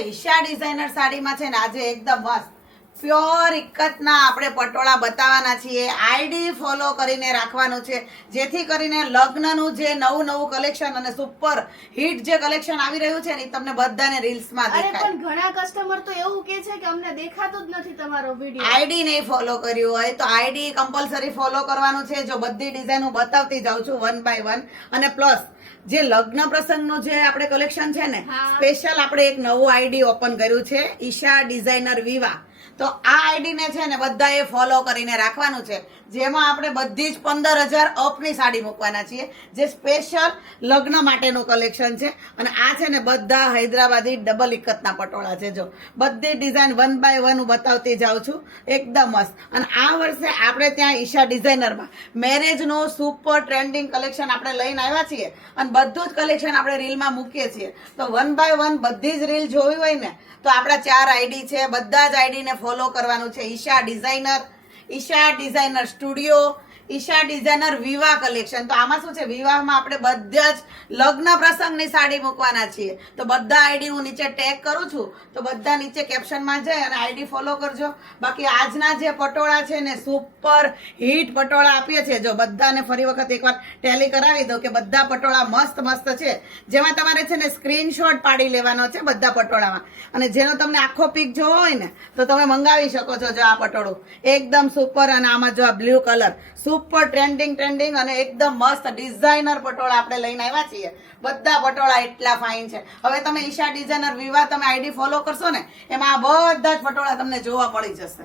Isha designer સાડીમાં છે ને આજે એકદમ મસ્ત પ્યોર ઇક્કતના આપણે પટોળા બતાવવાના છીએ. આઈડી ફોલો કરીને રાખવાનું છે જેથી કરીને લગ્નનું જે નવું નવું કલેક્શન અને સુપર હિટ જે કલેક્શન આવી રહ્યું છે ને એ તમને બધાને રીલ્સમાં દેખાય. પણ ઘણા કસ્ટમર તો એવું કહે છે કે અમને દેખાતું જ નથી તમારો વિડિયો. આઈડી નહીં ફોલો કર્યું હોય તો આઈડી કમ્પલસરી ફોલો કરવાનું છે. જો બધી ડિઝાઇન હું બતાવતી જાઉં છું વન બાય વન. અને પ્લસ જે લગ્ન પ્રસંગનું જે આપણે કલેક્શન છે ને સ્પેશિયલ આપણે એક નવું આઈડી ઓપન કર્યું છે ઈશા ડિઝાઇનર વિવા. તો આ આઈડી ને છે ને બધાએ ફોલો કરીને રાખવાનું છે જેમાં આપણે બધી જ 15,000 અપની સાડી મૂકવાના છીએ જે સ્પેશિયલ લગ્ન માટેનું કલેક્શન છે. અને આ છે ને બધા હૈદરાબાદી ડબલ ઇક્કતના પટોળા છે. જો બધી ડિઝાઇન વન બાય વન હું બતાવતી જાઉં છું એકદમ મસ્ત. અને આ વર્ષે આપણે ત્યાં ઈશા ડિઝાઇનરમાં મેરેજનું સુપર ટ્રેન્ડિંગ કલેક્શન આપણે લઈને આવ્યા છીએ અને બધું જ કલેક્શન આપણે રીલમાં મૂકીએ છીએ. તો વન બાય વન બધી જ રીલ જોવી હોય ને તો આપણા 4 આઈડી છે. બધા જ આઈડીને ફોલો કરવાનું છે. Isha designer, Isha designer studio, Isha designer વિવાહ કલેક્શન. તો આમાં શું છે, વિવાહમાં આપણે બધા જ લગ્ન પ્રસંગની સાડી મૂકવાના છીએ. તો બધા આઈડી હું નીચે ટેગ કરું છું તો બધા નીચે કેપ્શનમાં જઈ અને આઈડી ફોલો કરજો. બાકી આજના જે પટોળા છે ને સુપર હિટ પટોળા આપીએ છીએ. જો બધાને ફરી વખત એકવાર ટેલી કરાવી દો કે બધા પટોળા મસ્ત મસ્ત છે જેમાં તમારે છે ને સ્ક્રીનશોટ પાડી લેવાનો છે બધા પટોળામાં. અને જેનો તમને આખો પીક જોવો હોય ને તો તમે મંગાવી શકો છો. જો આ પટોળું એકદમ સુપર અને આમાં જો આ બ્લુ કલર સુપર ટ્રેન્ડિંગ અને એકદમ મસ્ત ડિઝાઇનર પટોળા આપણે લઈને આવ્યા છીએ. બધા પટોળા એટલા ફાઇન છે. હવે તમે ઈશા ડિઝાઇનર વિવાહ તમે આઈડી ફોલો કરશો ને એમાં આ બધા જ પટોળા તમને જોવા મળી જશે.